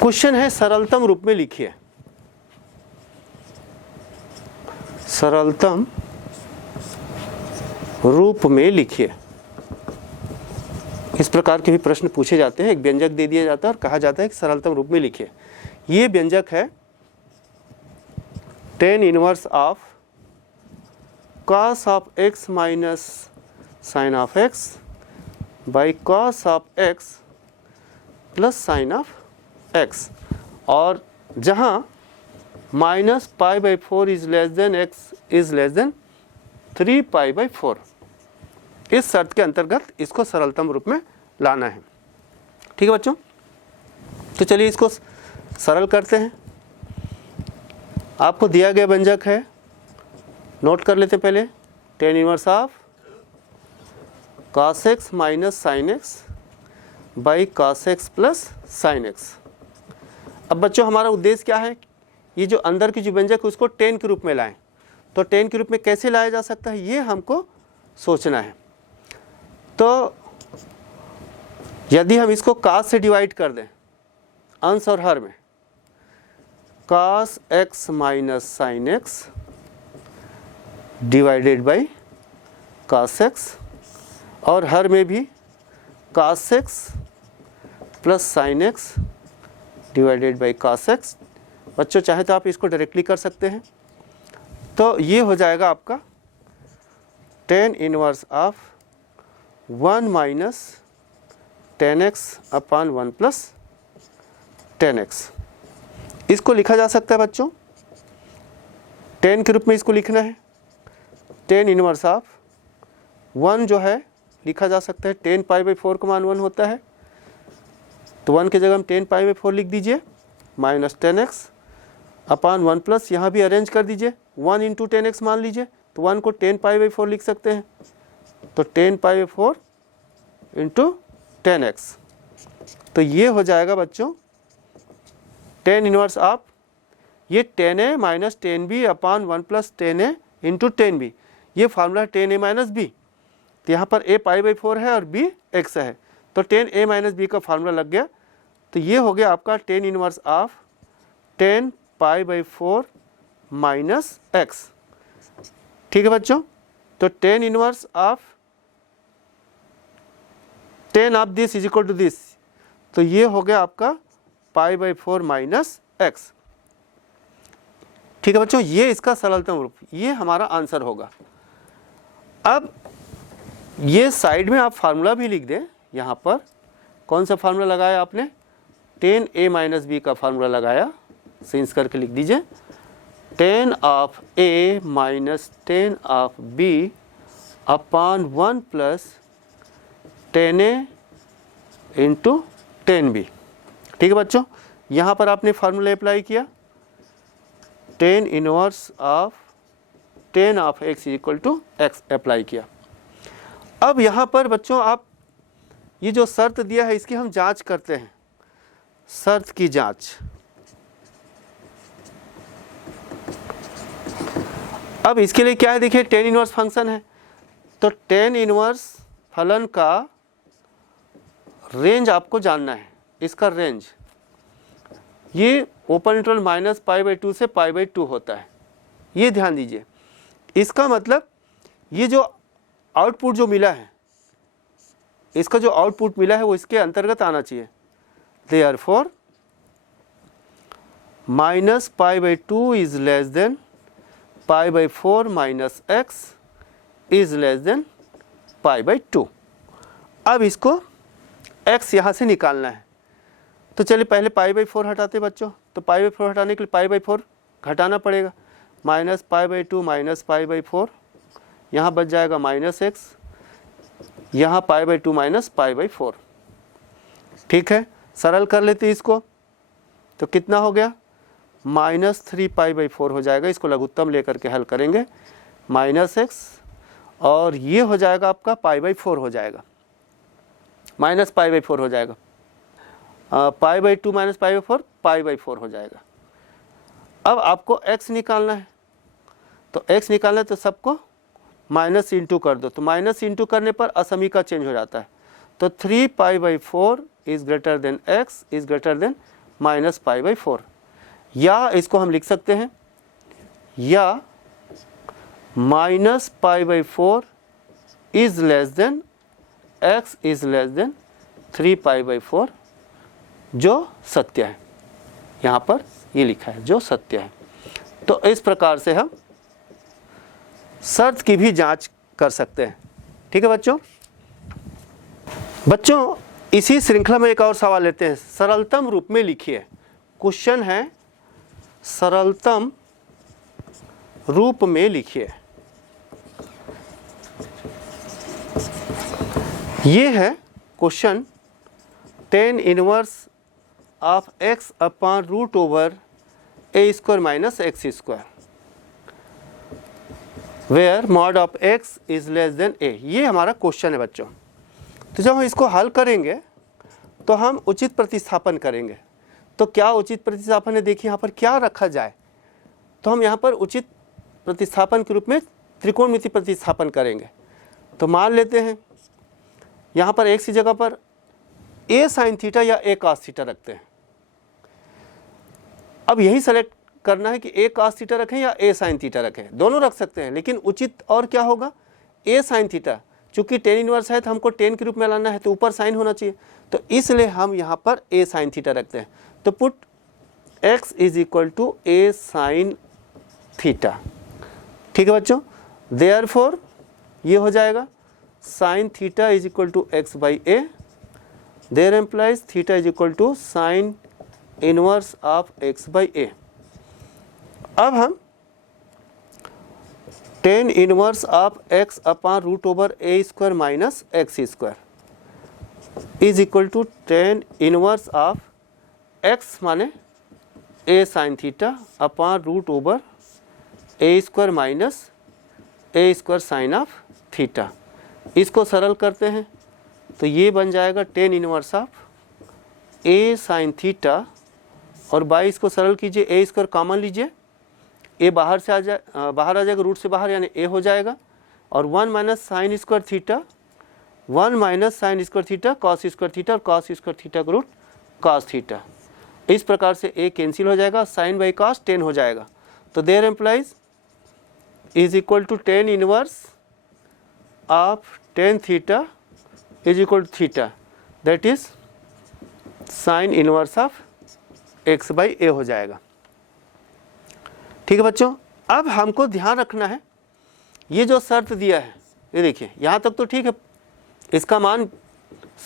Question है सरलतम रूप में लिखिए। सरलतम रूप में लिखिए। इस प्रकार के भी प्रश्न पूछे जाते हैं। एक व्यंजक दे दिया जाता है और कहा जाता है कि सरलतम रूप में लिखिए। ये व्यंजक है tan inverse of cos of x minus sine of x by cos of x plus sine of x, और जहाँ minus pi by 4 is less than x is less than 3 pi by 4। इस शर्त के अंतर्गत इसको सरलतम रूप में लाना है। ठीक है बच्चों, तो चलिए इसको सरल करते हैं। आपको दिया गया व्यंजक है, नोट कर लेते पहले। tan inverse of cos x minus sine x by cos x plus sine x। अब बच्चों हमारा उद्देश्य क्या है, ये जो अंदर की जो व्यंजक है उसको tan के रूप में लाएं। तो tan के रूप में कैसे लाया जा सकता है ये हमको सोचना है। तो यदि हम इसको cos से डिवाइड कर दें अंश और हर में, cos x minus sine x divided by cos x, और हर में भी cos x plus sine x divided by cos x। बच्चों चाहे तो आप इसको डायरेक्टली कर सकते हैं। तो ये हो जाएगा आपका tan inverse of 1 minus tan x upon 1 plus tan x। इसको लिखा जा सकता है बच्चों, tan के रूप में इसको लिखना है। tan इनवर्स ऑफ 1 जो है लिखा जा सकता है tan पाई बाई 4 का मान 1 होता है, तो 1 की जगह हम tan पाई बाई 4 लिख दीजिए माइनस tan x अपान 1 प्लस, यहाँ भी अरेंज कर दीजिए 1 इंटू tan x मान लीजिए, तो 1 को tan पाई बाई 4 लिख सकते हैं, तो tan pi by 4 into tan x। तो ये हो जाएगा बच्चों tan इनवर्स ऑफ ये tan a minus tan b upon 1 plus tan a into tan b। ये फार्मूला है tan a माइनस b, तो यहाँ पर a पाई बाई 4 है और b x है, तो tan a माइनस b का फार्मूला लग गया। तो ये हो गया आपका tan inverse of tan pi by 4 minus x। ठीक है बच्चों, तो tan inverse of tan of this is equal to this, तो ये हो गया आपका पाई बाई 4 माइनस x। ठीक है बच्चों, ये इसका सरलतम रूप, ये हमारा आंसर होगा। अब ये साइड में आप फार्मूला भी लिख दें। यहाँ पर कौन सा फार्मूला लगाया आपने, tan a माइनस b का फार्मूला लगाया, सेंस करके लिख दीजिए tan of a minus tan of b upon 1 plus tan a into tan b। ठीक है बच्चों, यहाँ पर आपने फार्मूला अप्लाई किया, tan inverse of tan of x equal to x apply किया। अब यहाँ पर बच्चों आप ये जो शर्त दिया है इसकी हम जांच करते हैं, शर्त की जांच। अब इसके लिए क्या है, देखिए tan इनवर्स फंक्शन है, तो tan इनवर्स फलन का रेंज आपको जानना है। इसका रेंज ये open interval minus pi by 2 से पाई बाई 2 होता है, ये ध्यान दीजिए। इसका मतलब ये जो आउटपुट जो मिला है, इसका जो आउटपुट मिला है वो इसके अंतर्गत आना चाहिए। Therefore minus pi by 2 is less than pi by 4 minus x is less than pi by 2। अब इसको x यहाँ से निकालना है, तो चलिए पहले पाई बाई 4 हटाते बच्चों। तो पाई बाई 4 हटाने के लिए पाई बाई 4 घटाना पड़ेगा, minus pi by 2 minus pi by 4, यहाँ बच जाएगा माइनस x, यहाँ पाई बाई 2 माइनस पाई बाई 4। ठीक है, सरल कर लेते इसको, तो कितना हो गया, माइनस 3 पाई बाई 4 हो जाएगा। इसको लघुत्तम लेकर के हल करेंगे, माइनस x, और ये हो जाएगा आपका पाई बाई 4 हो जाएगा, माइनस पाई बाई 4 हो जाएगा, पाई by 2 minus pi by 4 pi by 4 हो जाएगा। अब आपको x निकालना है, तो x निकालना है तो सबको माइनस इंटू कर दो, तो माइनस इंटू करने पर असमी का चेंज हो जाता है, तो 3 pi by 4 is greater than x is greater than minus pi by 4, या इसको हम लिख सकते हैं या minus pi by 4 is less than x is less than 3 pi by 4, जो सत्य है। यहाँ पर ये लिखा है जो सत्य है। तो इस प्रकार से हम शर्त की भी जांच कर सकते हैं। ठीक है बच्चों। बच्चों इसी श्रृंखला में एक और सवाल लेते हैं। सरलतम रूप में लिखिए। क्वेश्चन है सरलतम रूप में लिखिए। ये है question tan inverse of x upon root over a square minus X square where mod of x is less than a। ये हमारा क्वेश्चन है बच्चों। तो जब हम इसको हल करेंगे तो हम उचित प्रतिस्थापन करेंगे। तो क्या उचित प्रतिस्थापन है, देखिए यहाँ पर क्या रखा जाए। तो हम यहाँ पर उचित प्रतिस्थापन के रूप में त्रिकोणमिति प्रतिस्थापन करेंगे। तो मान लेते हैं यहाँ पर x की जगह पर a साइन थीटा या a cos थीटा रखते हैं। अब यही सेलेक्ट करना है कि a cos थीटा रखें या a साइन थीटा रखें, दोनों रख सकते हैं, लेकिन उचित और क्या होगा, a साइन थीटा। चूंकि tan इनवर्स है तो हमको tan के रूप में लाना है, तो ऊपर साइन होना चाहिए, तो इसलिए हम यहाँ पर a साइन थीटा रखते हैं। तो put x is equal to a sine theta. ठीक है बच्चों। देयरफॉर ये हो जाएगा sine theta is equal to x by a, there implies theta is equal to sine inverse of x by a। अब हम tan inverse of x upon root over a square minus X square is equal to tan inverse of x माने a sine theta upon root over a square minus a square sine of theta. इसको सरल करते हैं तो ये बन जाएगा tan inverse of a sine theta, और बाई इसको सरल कीजिए, a स्क्वायर कॉमन लीजिए, a बाहर से बाहर आ जाएगा, रूट से बाहर यानी a हो जाएगा, और 1 minus sine square theta, 1 minus sine square theta cos square theta, और कॉस स्क्वायर थीटा का रूट कॉस थीटा। इस प्रकार से a कैंसिल हो जाएगा, साइन बाई कॉस 10 हो जाएगा। तो there implies is equal to tan inverse of tan theta is equal to theta, that is sine inverse of x by a हो जाएगा। ठीक है बच्चों। अब हमको ध्यान रखना है, ये जो शर्त दिया है, ये देखिए यहाँ तक तो ठीक है, इसका मान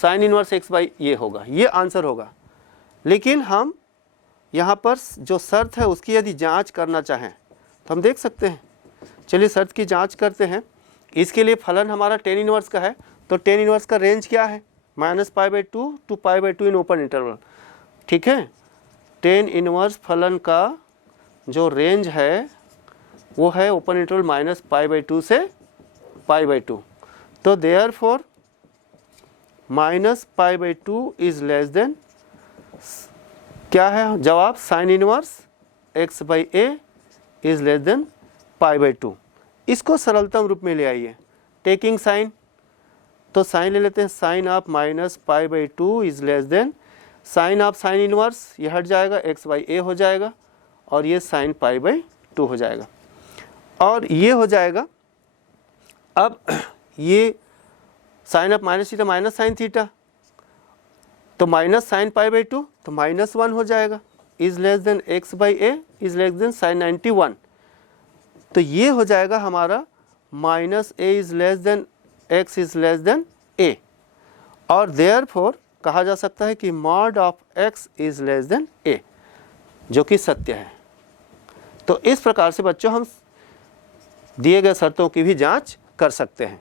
sine inverse x by a होगा, ये आंसर होगा। लेकिन हम यहाँ पर जो शर्त है उसकी यदि जांच करना चाहें तो हम देख सकते हैं। चलिए शर्त की जांच करते हैं। इसके लिए फलन हमारा tan इनवर्स का है, तो tan इनवर्स का रेंज क्या है, minus pi by 2 to pi by 2 in open interval. ठीक है। tan इनवर्स फलन का जो रेंज है वो है open interval minus pi by 2 से पाई बाई 2। तो therefore minus pi by 2 is less then, क्या है जवाब, sine inverse x by a is less than pi by 2। इसको सरलतम रूप में ले आइए। टेकिंग साइन, तो साइन ले लेते हैं, sine of minus pi by 2 is less than sine of sine inverse, ये हट जाएगा, x बाई a हो जाएगा, और ये साइन पाई बाई 2 हो जाएगा, और ये हो जाएगा। अब ये sine of minus theta minus sine theta, तो माइनस साइन पाई बाई 2, तो माइनस 1 हो जाएगा, is less than x by a is less than sine 91। तो ये हो जाएगा हमारा minus a is less than x is less than a, और देयरफॉर कहा जा सकता है कि mod of x is less than a, जो कि सत्य है। तो इस प्रकार से बच्चों हम दिए गए शर्तों की भी जांच कर सकते हैं।